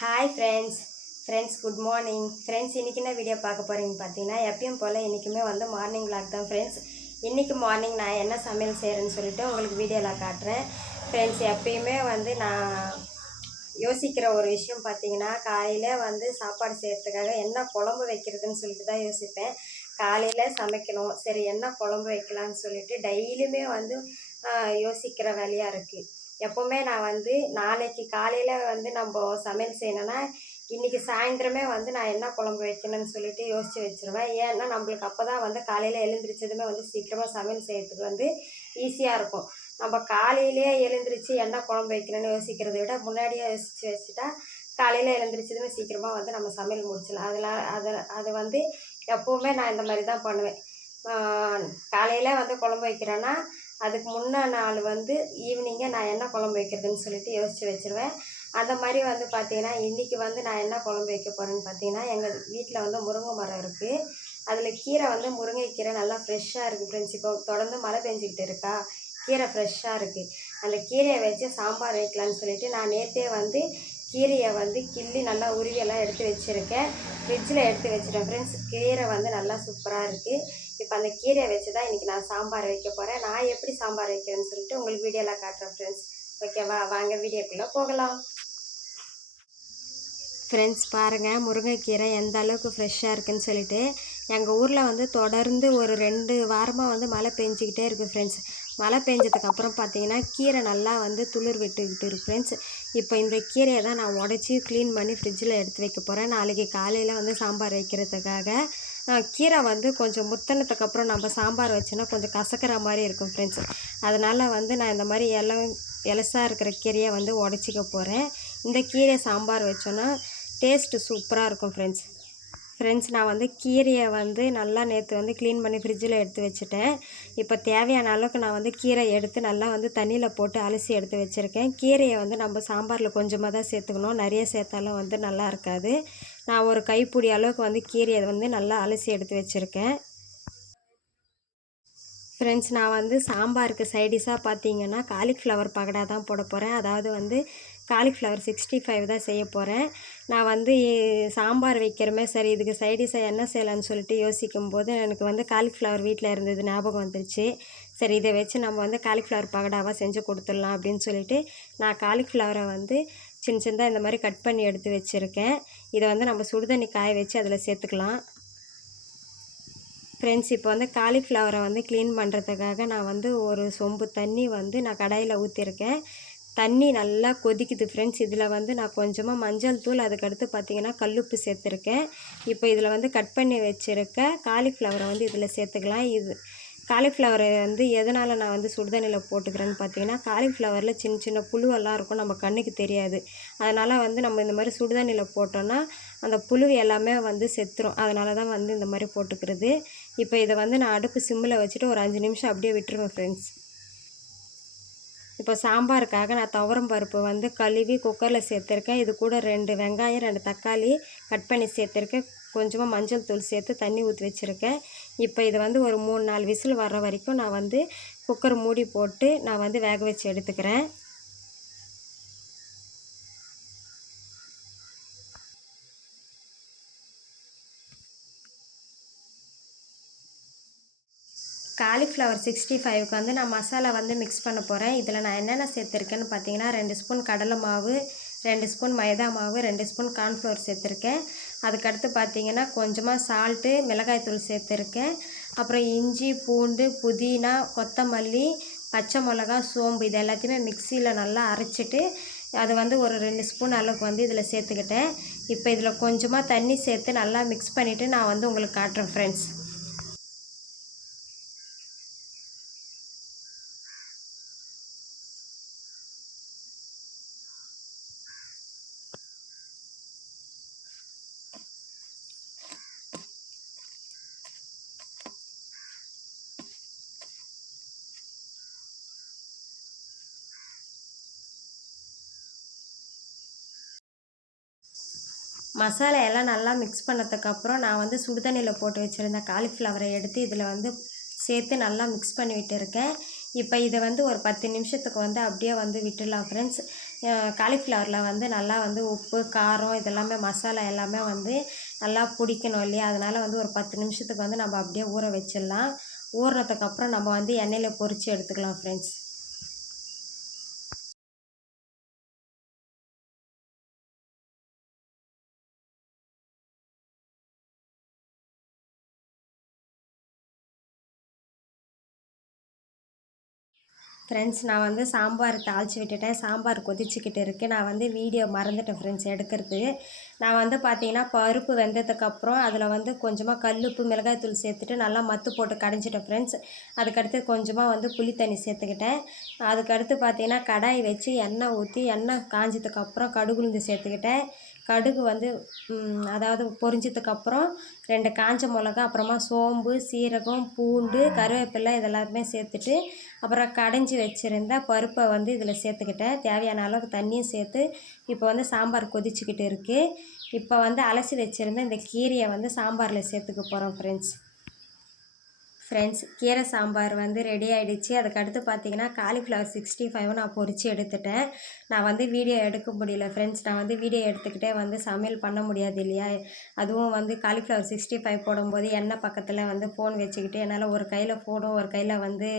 Hi friends good morning friends. இன்றைக்கி என்ன video பார்க்க போகிறீங்கன்னு பார்த்தீங்கன்னா, எப்பயும் போல் இன்றைக்குமே வந்து மார்னிங் விளாக் தான் ஃப்ரெண்ட்ஸ். இன்றைக்கி மார்னிங் நான் என்ன சமையல் செய்கிறேன்னு சொல்லிவிட்டு உங்களுக்கு வீடியோவில் காட்டுறேன் ஃப்ரெண்ட்ஸ். எப்பயுமே வந்து நான் யோசிக்கிற ஒரு விஷயம் பார்த்தீங்கன்னா, காலையில் வந்து சாப்பாடு செய்கிறதுக்காக என்ன குழம்பு வைக்கிறதுன்னு சொல்லிட்டு தான் யோசிப்பேன். காலையில் சமைக்கணும், சரி என்ன குழம்பு வைக்கலான்னு சொல்லிட்டு டெய்லியுமே வந்து யோசிக்கிற வேலையாக இருக்குது. எப்போவுமே நான் வந்து நாளைக்கு காலையில் வந்து நம்ம சமையல் செய்யணுன்னா, இன்றைக்கி சாயந்தரமே வந்து நான் என்ன குழம்பு வைக்கணும்னு சொல்லிட்டு யோசித்து வச்சுருவேன். ஏன்னா நம்மளுக்கு அப்போ தான் வந்து காலையில் எழுந்திரிச்சதுமே வந்து சீக்கிரமாக சமையல் செய்கிறதுக்கு வந்து ஈஸியாக இருக்கும். நம்ம காலையிலேயே எழுந்திரிச்சு என்ன குழம்பு வைக்கணும்னு யோசிக்கிறத விட முன்னாடியே யோசித்து வச்சுட்டா காலையில் எழுந்திரிச்சதுமே சீக்கிரமாக வந்து நம்ம சமையல் முடிச்சிடலாம். அது வந்து எப்போவுமே நான் இந்த மாதிரி தான் பண்ணுவேன். காலையில் வந்து குழம்பு வைக்கிறேன்னா அதுக்கு முன்னே நாள் வந்து ஈவினிங்கே நான் என்ன குழம்பு வைக்கிறதுன்னு சொல்லிட்டு யோசித்து வச்சுருவேன். அந்த மாதிரி வந்து பார்த்திங்கன்னா, இன்றைக்கி வந்து நான் என்ன குழம்பு வைக்க போகிறேன்னு பார்த்தீங்கன்னா, எங்கள் வீட்டில் வந்து முருங்கை மரம் இருக்குது. அதில் கீரை வந்து முருங்கைக்கீரை நல்லா ஃப்ரெஷ்ஷாக இருக்குது ஃப்ரெண்ட்ஸ். இப்போ தொடர்ந்து மழை பெஞ்சிக்கிட்டு இருக்கா, கீரை ஃப்ரெஷ்ஷாக இருக்குது. அந்த கீரையை வச்சு சாம்பார் வைக்கலான்னு சொல்லிவிட்டு நான் நேற்றே வந்து கீரையை வந்து கிள்ளி நல்லா உருவியெல்லாம் எடுத்து வச்சுருக்கேன். ஃப்ரிட்ஜில் எடுத்து வச்சுட்டேன் ஃப்ரெண்ட்ஸ். கீரை வந்து நல்லா சூப்பராக இருக்குது. இப்போ அந்த கீரையை வச்சு தான் இன்றைக்கி நான் சாம்பார் வைக்க போகிறேன். நான் எப்படி சாம்பார் வைக்கிறேன்னு சொல்லிட்டு உங்களுக்கு வீடியோவில் காட்டுறேன் ஃப்ரெண்ட்ஸ். ஓகேவா, வாங்க வீடியோக்குள்ளே போகலாம். ஃப்ரெண்ட்ஸ் பாருங்கள், முருங்கைக்கீரை எந்த அளவுக்கு ஃப்ரெஷ்ஷாக இருக்குதுன்னு சொல்லிட்டு. எங்கள் ஊரில் வந்து தொடர்ந்து ஒரு 2 வாரமாக வந்து மழை பெஞ்சிக்கிட்டே இருக்குது ஃப்ரெண்ட்ஸ். மழை பெஞ்சதுக்கப்புறம் பார்த்தீங்கன்னா கீரை நல்லா வந்து துளிர் விட்டுக்கிட்டு இருக்குது ஃப்ரெண்ட்ஸ். இப்போ இந்த கீரையை தான் நான் உடச்சி க்ளீன் பண்ணி ஃப்ரிட்ஜில் எடுத்து வைக்க போகிறேன் நாளைக்கு காலையில் வந்து சாம்பார் வைக்கிறதுக்காக. கீரை வந்து கொஞ்சம் முத்தினதுக்கப்புறம் நம்ம சாம்பார் வச்சோன்னா கொஞ்சம் கசக்கிற மாதிரி இருக்கும் ஃப்ரெண்ட்ஸ். அதனால் வந்து நான் இந்த மாதிரி எலசாக இருக்கிற கீரையை வந்து உடச்சிக்க போகிறேன். இந்த கீரை சாம்பார் வச்சோன்னா டேஸ்ட்டு சூப்பராக இருக்கும் ஃப்ரெண்ட்ஸ். நான் வந்து கீரையை வந்து நல்லா நேற்று வந்து க்ளீன் பண்ணி ஃப்ரிட்ஜில் எடுத்து வச்சுட்டேன். இப்போ தேவையான அளவுக்கு நான் வந்து கீரை எடுத்து நல்லா வந்து தண்ணியில் போட்டு அலசி எடுத்து வச்சுருக்கேன். கீரையை வந்து நம்ம சாம்பாரில் கொஞ்சமாக தான் சேர்த்துக்கணும், நிறைய சேர்த்தாலும் வந்து நல்லா இருக்காது. நான் ஒரு கைப்பிடி அளவுக்கு வந்து கீரையை வந்து நல்லா அலசி எடுத்து வச்சுருக்கேன் ஃப்ரெண்ட்ஸ். நான் வந்து சாம்பாருக்கு சைடிஷாக பார்த்தீங்கன்னா காலிஃப்ளவர் பகடா தான் போட போகிறேன். அதாவது வந்து காலிஃப்ளவர் 65 தான் செய்ய போகிறேன். நான் வந்து சாம்பார் வைக்கிறமே சரி இதுக்கு சைடிஷாக என்ன செய்யலான்னு சொல்லிட்டு யோசிக்கும்போது எனக்கு வந்து காலிஃப்ளவர் வீட்டில் இருந்தது ஞாபகம் வந்துருச்சு. சரி இதை வச்சு நம்ம வந்து காலிஃப்ளவர் பகடாவாக செஞ்சு கொடுத்துடலாம் அப்படின்னு சொல்லிட்டு நான் காலிஃப்ளவரை வந்து சின்ன சின்னதாக இந்த மாதிரி கட் பண்ணி எடுத்து வச்சுருக்கேன். இதை வந்து நம்ம சுடுதண்ணி காய வச்சு அதில் சேர்த்துக்கலாம் ஃப்ரெண்ட்ஸ். இப்போ வந்து காலிஃப்ளவரை வந்து க்ளீன் பண்ணுறதுக்காக நான் வந்து ஒரு சொம்பு தண்ணி வந்து நான் கடாயில் ஊற்றிருக்கேன். தண்ணி நல்லா கொதிக்குது ஃப்ரெண்ட்ஸ். இதில் வந்து நான் கொஞ்சமாக மஞ்சள் தூள், அதுக்கடுத்து பார்த்திங்கன்னா கல்லுப்பு சேர்த்துருக்கேன். இப்போ இதில் வந்து கட் பண்ணி வச்சுருக்க காலிஃப்ளவரை வந்து இதில் சேர்த்துக்கலாம். காலிஃப்ளவரை வந்து எதனால் நான் வந்து சுடுதண்ணியில் போட்டுக்கிறேன்னு பார்த்தீங்கன்னா, காலிஃப்ளவரில் சின்ன சின்ன புழுவெல்லாம் இருக்கும், நம்ம கண்ணுக்கு தெரியாது. அதனால் வந்து நம்ம இந்த மாதிரி சுடுதண்ணியில் போட்டோன்னா அந்த புழு எல்லாமே வந்து செத்துரும். அதனால தான் வந்து இந்த மாதிரி போட்டுக்கிறது. இப்போ இதை வந்து நான் அடுப்பு சிம்மில் வச்சுட்டு ஒரு 5 நிமிஷம் அப்படியே விட்டுருவேன் ஃப்ரெண்ட்ஸ். இப்போ சாம்பாருக்காக நான் துவரம் பருப்பு வந்து கழுவி குக்கரில் சேர்த்துருக்கேன். இது கூட 2 வெங்காயம் 2 தக்காளி கட் பண்ணி சேர்த்துருக்கேன். கொஞ்சமாக மஞ்சள் தூள் சேர்த்து தண்ணி ஊற்றி வச்சுருக்கேன். இப்போ இது வந்து ஒரு 3-4 விசில் வர்ற வரைக்கும் நான் வந்து குக்கர் மூடி போட்டு நான் வந்து வேக வச்சு எடுத்துக்கிறேன். காலிஃப்ளவர் 65க்கு வந்து நான் மசாலா வந்து மிக்ஸ் பண்ண போகிறேன். இதில் நான் என்னென்ன சேர்த்துருக்கேன்னு பார்த்தீங்கன்னா 2 ஸ்பூன் கடலை மாவு, 2 ஸ்பூன் மைதா மாவு, 2 ஸ்பூன் கார்ன்ஃப்ளவர் சேர்த்துருக்கேன். அதுக்கடுத்து பார்த்தீங்கன்னா கொஞ்சமாக சால்ட்டு, மிளகாய்த்தூள் சேர்த்துருக்கேன். அப்புறம் இஞ்சி, பூண்டு, புதினா, கொத்தமல்லி, பச்சை மிளகா, சோம்பு இது எல்லாத்தையுமே மிக்சியில் நல்லா அரைச்சிட்டு அது வந்து ஒரு 2 ஸ்பூன் அளவுக்கு வந்து இதில் சேர்த்துக்கிட்டேன். இப்போ இதில் கொஞ்சமாக தண்ணி சேர்த்து நல்லா மிக்ஸ் பண்ணிவிட்டு நான் வந்து உங்களுக்கு காட்டுறேன் ஃப்ரெண்ட்ஸ். மசாலா எல்லாம் நல்லா மிக்ஸ் பண்ணதுக்கப்புறம் நான் வந்து சுடுதண்ணியில் போட்டு வச்சுருந்த காலிஃப்ளவரை எடுத்து இதில் வந்து சேர்த்து நல்லா மிக்ஸ் பண்ணி விட்டுருக்கேன். இப்போ இதை வந்து ஒரு 10 நிமிஷத்துக்கு வந்து அப்படியே வந்து விட்டுடலாம் ஃப்ரெண்ட்ஸ். காலிஃப்ளவரில் வந்து நல்லா வந்து உப்பு காரம் இதெல்லாமே மசாலா எல்லாமே வந்து நல்லா பிடிக்கணும் இல்லையா, அதனால் வந்து ஒரு 10 நிமிஷத்துக்கு வந்து நம்ம அப்படியே ஊற வச்சிடலாம். ஊறினதுக்கப்புறம் நம்ம வந்து எண்ணெயில் பொரித்து எடுத்துக்கலாம் ஃப்ரெண்ட்ஸ். ஃப்ரெண்ட்ஸ் நான் வந்து சாம்பார் தாளித்து விட்டுட்டேன். சாம்பார் கொதிச்சுக்கிட்டு இருக்குது. நான் வந்து வீடியோ மறந்துட்டேன் ஃப்ரெண்ட்ஸ் எடுக்கிறது. நான் வந்து பார்த்தீங்கன்னா பருப்பு வெந்ததுக்கப்புறம் அதில் வந்து கொஞ்சமாக கல்லுப்பு மிளகாய்த்தூள் சேர்த்துட்டு நல்லா மத்து போட்டு கடைஞ்சிட்டேன் ஃப்ரெண்ட்ஸ். அதுக்கடுத்து கொஞ்சமாக வந்து புளி தண்ணி சேர்த்துக்கிட்டேன். அதுக்கடுத்து பார்த்தீங்கன்னா கடாய் வச்சு எண்ணெய் ஊற்றி எண்ணெய் காஞ்சதுக்கப்புறம் கடுகு உளுந்து சேர்த்துக்கிட்டேன். கடுகு வந்து அதாவது பொரிஞ்சதுக்கப்புறம் 2 காஞ்ச மிளகா, அப்புறமா சோம்பு, சீரகம், பூண்டு, கருவேப்பிலை இதெல்லாமே சேர்த்துட்டு அப்புறம் கடைஞ்சி வச்சுருந்த பருப்பை வந்து இதில் சேர்த்துக்கிட்டேன். தேவையான அளவுக்கு தண்ணியும் சேர்த்து இப்போ வந்து சாம்பார் கொதிச்சுக்கிட்டு இருக்குது. இப்போ வந்து அலசி வச்சுருந்த இந்த கீரையை வந்து சாம்பாரில் சேர்த்துக்க போகிறோம் ஃப்ரெண்ட்ஸ். கீரை சாம்பார் வந்து ரெடி ஆகிடுச்சு. அதுக்கடுத்து பார்த்தீங்கன்னா காலிஃப்ளவர் 65 நான் பொரித்து எடுத்துட்டேன். நான் வந்து வீடியோ எடுக்க முடியல ஃப்ரெண்ட்ஸ். நான் வந்து வீடியோ எடுத்துக்கிட்டே வந்து சமையல் பண்ண முடியாது இல்லையா, அதுவும் வந்து காலிஃப்ளவர் 65 போடும்போது எண்ணெய் பக்கத்தில் வந்து ஃபோன் வச்சுக்கிட்டு என்னால் ஒரு கையில் ஃபோனும் ஒரு கையில் வந்து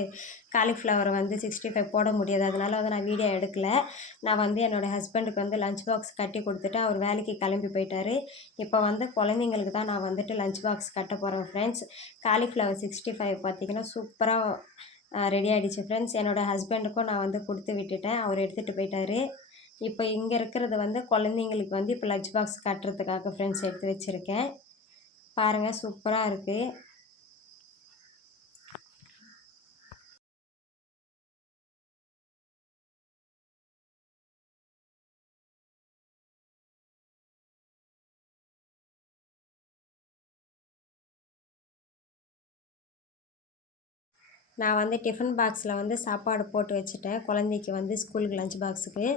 காலிஃப்ளவரை வந்து 65 போட முடியாது. அதனால் வந்து நான் வீடியோ எடுக்கலை. நான் வந்து என்னோடய ஹஸ்பண்டுக்கு வந்து லஞ்ச் பாக்ஸ் கட்டி கொடுத்துட்டு அவர் வேலைக்கு கிளம்பி போயிட்டார். இப்போ வந்து குழந்தைங்களுக்கு தான் நான் வந்துட்டு லஞ்ச் பாக்ஸ் கட்ட போகிறேன் ஃப்ரெண்ட்ஸ். காலிஃப்ளவர் 65 பார்த்திங்கன்னா சூப்பராக ரெடி ஆகிடுச்சு ஃப்ரெண்ட்ஸ். என்னோடய ஹஸ்பண்டுக்கும் நான் வந்து கொடுத்து விட்டுட்டேன். அவர் எடுத்துகிட்டு போயிட்டார். இப்போ இங்கே இருக்கிறது வந்து குழந்தைங்களுக்கு வந்து இப்போ லஞ்ச் பாக்ஸ் கட்டுறதுக்காக ஃப்ரெண்ட்ஸ் எடுத்து வச்சுருக்கேன். பாருங்கள் சூப்பராக இருக்குது. நான் வந்து டிஃபன் பாக்ஸில் வந்து சாப்பாடு போட்டு வச்சுட்டேன் குழந்தைக்கு வந்து ஸ்கூலுக்கு லஞ்ச் பாக்ஸுக்கு.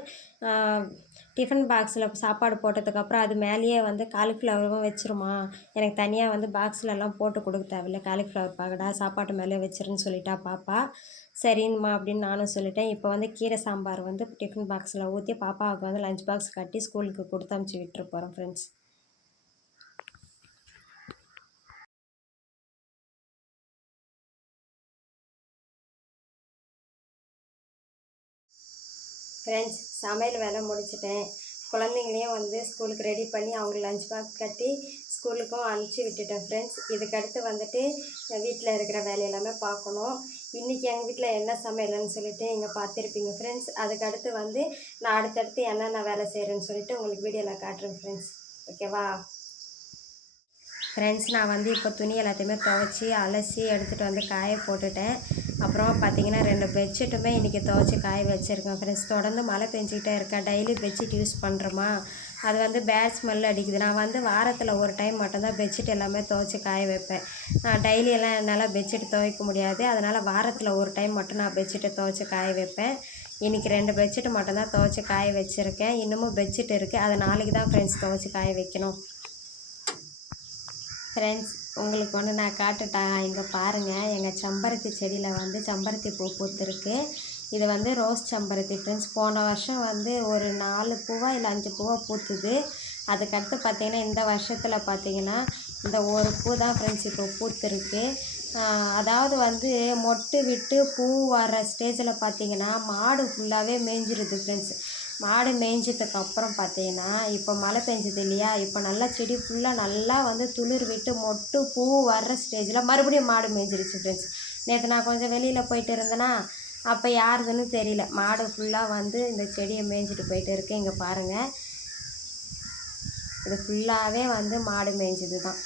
டிஃபன் பாக்ஸில் சாப்பாடு போட்டதுக்கப்புறம் அது மேலேயே வந்து காலிஃப்ளவரும் வச்சிருமா, எனக்கு தனியாக வந்து பாக்ஸ்லலாம் போட்டு கொடுக்க தேவையில்ல, காலிஃப்ளவர் பாக்கடா சாப்பாட்டு மேலே வச்சிருன்னு சொல்லிட்டா பாப்பா. சரிங்கம்மா அப்படின்னு நானும் சொல்லிட்டேன். இப்போ வந்து கீரை சாம்பார் வந்து டிஃபன் பாக்ஸில் ஊற்றி பாப்பாவுக்கு வந்து லஞ்ச் பாக்ஸ் கட்டி ஸ்கூலுக்கு கொடுத்து அனுப்பிச்சி விட்டுரு போகிறோம் ஃப்ரெண்ட்ஸ். ஃப்ரெண்ட்ஸ் சமையல் வேலை முடிச்சிட்டேன். குழந்தைங்களையும் வந்து ஸ்கூலுக்கு ரெடி பண்ணி அவங்க லஞ்ச் பாக்ஸ் கட்டி ஸ்கூலுக்கும் அனுப்பிச்சி விட்டுட்டேன் ஃப்ரெண்ட்ஸ். இதுக்கடுத்து வந்துட்டு வீட்டில் இருக்கிற வேலையெல்லாமே பார்க்கணும். இன்றைக்கி எங்கள் வீட்டில் என்ன சமையல்னு சொல்லிட்டு இங்கே பார்த்துருப்பீங்க ஃப்ரெண்ட்ஸ். அதுக்கடுத்து வந்து நான் அடுத்தடுத்து என்னென்ன வேலை செய்கிறேன்னு சொல்லிட்டு உங்களுக்கு வீடியோவில் காட்டுறேன் ஃப்ரெண்ட்ஸ். ஓகேவா ஃப்ரெண்ட்ஸ்? நான் வந்து இப்போ துணி எல்லாத்தையுமே துவைச்சி அலசி எடுத்துகிட்டு வந்து காய போட்டுட்டேன். அப்புறமா பார்த்தீங்கன்னா 2 பெட்ஷீட்டுமே இன்றைக்கி துவைச்சி காய வச்சுருக்கேன் ஃப்ரெண்ட்ஸ். தொடர்ந்து மழை பெஞ்சிக்கிட்டே இருக்கேன். டெய்லி பெட்ஷீட் யூஸ் பண்ணுறோமா, அது வந்து பேட் ஸ்மெல் அடிக்குது. நான் வந்து வாரத்தில் ஒரு டைம் மட்டும்தான் பெட்ஷீட் எல்லாமே துவைச்சி காய வைப்பேன். டெய்லியெல்லாம் என்னால் பெட்ஷீட் துவைக்க முடியாது. அதனால் வாரத்தில் ஒரு டைம் மட்டும் நான் பெட்ஷீட்டை துவைச்சி காய வைப்பேன். இன்றைக்கி 2 பெட்ஷீட்டு மட்டும்தான் துவைச்சி காய வச்சுருக்கேன். இன்னமும் பெட்ஷீட் இருக்குது. அதை நாளைக்கு தான் ஃப்ரெண்ட்ஸ் துவைச்சி காய வைக்கணும். ஃப்ரெண்ட்ஸ் உங்களுக்கு ஒன்று நான் காட்டுட்டா, இங்கே பாருங்கள், எங்கள் செம்பருத்தி செடியில் வந்து செம்பருத்தி பூ பூத்துருக்கு. இது வந்து ரோஸ் செம்பருத்தி ஃப்ரெண்ட்ஸ். போன வருஷம் வந்து ஒரு 4 பூவா இல்லை 5 பூவா பூத்துது. அதுக்கடுத்து பார்த்திங்கன்னா இந்த வருஷத்தில் பார்த்திங்கன்னா இந்த ஒரு பூ தான் ஃப்ரெண்ட்ஸ் இப்போ பூத்துருக்கு. அதாவது வந்து மொட்டு விட்டு பூ வர்ற ஸ்டேஜில் பார்த்திங்கன்னா மாடு ஃபுல்லாகவே மேய்ஞ்சிருது ஃப்ரெண்ட்ஸ். மாடு மேய்ஞ்சதுக்கப்புறம் பார்த்தீங்கன்னா இப்போ மழை பெஞ்சது இல்லையா, இப்போ நல்லா செடி ஃபுல்லாக நல்லா வந்து துளிர் விட்டு மொட்டு பூ வர்ற ஸ்டேஜில் மறுபடியும் மாடு மேய்ஞ்சிருச்சு ஃப்ரெண்ட்ஸ். நேற்று நான் கொஞ்சம் வெளியில் போயிட்டு இருந்தேன்னா அப்போ யாருதுன்னு தெரியல, மாடு ஃபுல்லாக வந்து இந்த செடியை மேய்ஞ்சிட்டு போயிட்டு இருக்கு. இங்கே பாருங்கள், இது ஃபுல்லாகவே வந்து மாடு மேய்ஞ்சது தான்.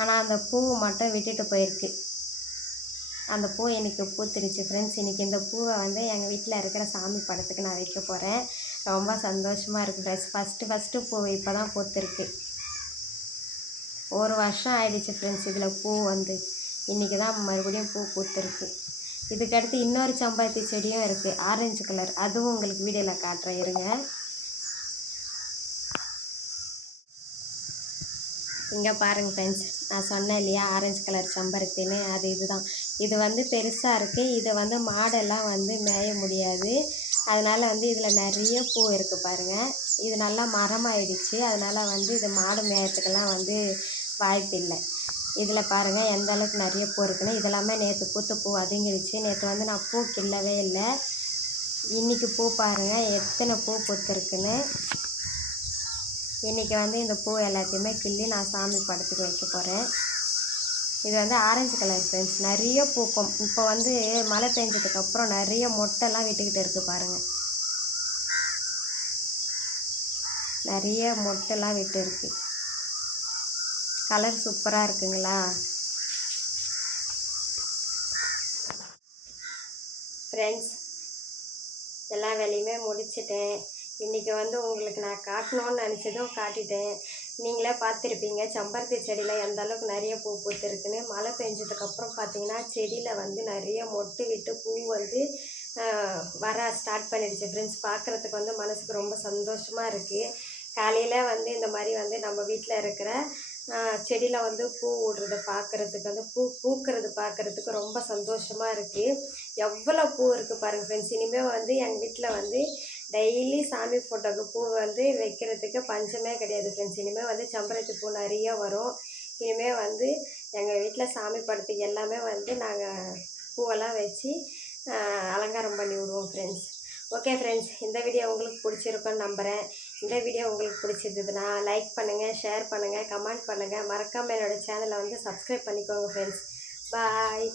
ஆனால் அந்த பூ மட்டும் விட்டுட்டு போயிருக்கு. அந்த பூ இன்றைக்கி பூத்துருச்சு ஃப்ரெண்ட்ஸ். இன்றைக்கி இந்த பூவை வந்து எங்கள் வீட்டில் இருக்கிற சாமி படத்துக்கு நான் வைக்க போகிறேன். ரொம்ப சந்தோஷமாக இருக்குது ஃப்ரெண்ட்ஸ். ஃபஸ்ட்டு பூ இப்போ தான் பூத்துருக்கு. ஒரு வருஷம் ஆயிடுச்சு ஃப்ரெண்ட்ஸ் இதில் பூ வந்து. இன்றைக்கி தான் மறுபடியும் பூ பூத்துருக்கு. இதுக்கடுத்து இன்னொரு செம்பருத்தி செடியும் இருக்குது, ஆரஞ்சு கலர். அதுவும் உங்களுக்கு வீடியோவில் காட்டுறேன் இருங்க. இங்கே பாருங்கள் ஃப்ரெண்ட்ஸ், நான் சொன்னேன் இல்லையா ஆரஞ்சு கலர் செம்பருத்தின்னு, அது இதுதான். இது வந்து பெருசாக இருக்குது. இதை வந்து மாடெல்லாம் வந்து மேய முடியாது. அதனால் வந்து இதில் நிறைய பூ இருக்குது பாருங்கள். இது நல்லா மரமாயிடுச்சு. அதனால் வந்து இது மாடு மேயத்துக்கெல்லாம் வந்து வாய்ப்பில்லை. இதில் பாருங்கள் எந்த அளவுக்கு நிறைய பூ இருக்குன்னு. இதெல்லாமே நேற்று பூத்த பூ அதுங்கிடுச்சு. நேற்று வந்து நான் பூ கிள்ளவே இல்லை. இன்றைக்கி பூ பாருங்கள் எத்தனை பூ பூத்துருக்குன்னு. இன்றைக்கி வந்து இந்த பூ எல்லாத்தையுமே கிள்ளி நான் சாமி படத்துக்கு வைக்க போகிறேன். இது வந்து ஆரஞ்சு கலர் ஃப்ரெண்ட்ஸ், நிறைய பூக்கும். இப்போ வந்து மழை பெஞ்சதுக்கப்புறம் நிறைய மொட்டைலாம் விட்டுக்கிட்டு இருக்குது பாருங்கள். நிறைய மொட்டைலாம் விட்டு இருக்குது. கலர் சூப்பராக இருக்குங்களா ஃப்ரெண்ட்ஸ்? எல்லா வேலையுமே முடிச்சிட்டேன். இன்றைக்கி வந்து உங்களுக்கு நான் காட்டணும்னு நினச்சதும் காட்டிட்டேன். நீங்களே பார்த்துருப்பீங்க செம்பருத்தி செடியில் எந்த அளவுக்கு நிறைய பூ பூத்துருக்குன்னு. மழை பெஞ்சதுக்கப்புறம் பார்த்தீங்கன்னா செடியில் வந்து நிறைய மொட்டு விட்டு பூ வந்து வர ஸ்டார்ட் பண்ணிடுச்சு ஃப்ரெண்ட்ஸ். பார்க்குறதுக்கு வந்து மனசுக்கு ரொம்ப சந்தோஷமாக இருக்குது. காலையில் வந்து இந்த மாதிரி வந்து நம்ம வீட்டில் இருக்கிற செடியில் வந்து பூ விடுறத பார்க்குறதுக்கு வந்து பூக்கிறது பார்க்குறதுக்கு ரொம்ப சந்தோஷமாக இருக்குது. எவ்வளோ பூ இருக்குது பாருங்கள் ஃப்ரெண்ட்ஸ். இனிமேல் வந்து எங்கள் வீட்டில் வந்து டெய்லி சாமி ஃபோட்டோக்கு பூ வந்து வைக்கிறதுக்கு பஞ்சமே கிடையாது ஃப்ரெண்ட்ஸ். இனிமேல் வந்து செம்பருத்தி பூ நிறைய வரும். இனிமேல் வந்து எங்கள் வீட்டில் சாமி படத்துக்கு எல்லாமே வந்து நாங்கள் பூவெல்லாம் வச்சு அலங்காரம் பண்ணி விடுவோம் ஃப்ரெண்ட்ஸ். ஓகே ஃப்ரெண்ட்ஸ், இந்த வீடியோ உங்களுக்கு பிடிச்சிருக்குன்னு நம்புகிறேன். இந்த வீடியோ உங்களுக்கு பிடிச்சிருந்ததுன்னா லைக் பண்ணுங்கள், ஷேர் பண்ணுங்கள், கமெண்ட் பண்ணுங்கள். மறக்காமல் என்னோடய சேனலை வந்து சப்ஸ்கிரைப் பண்ணிக்கோங்க ஃப்ரெண்ட்ஸ். பாய்.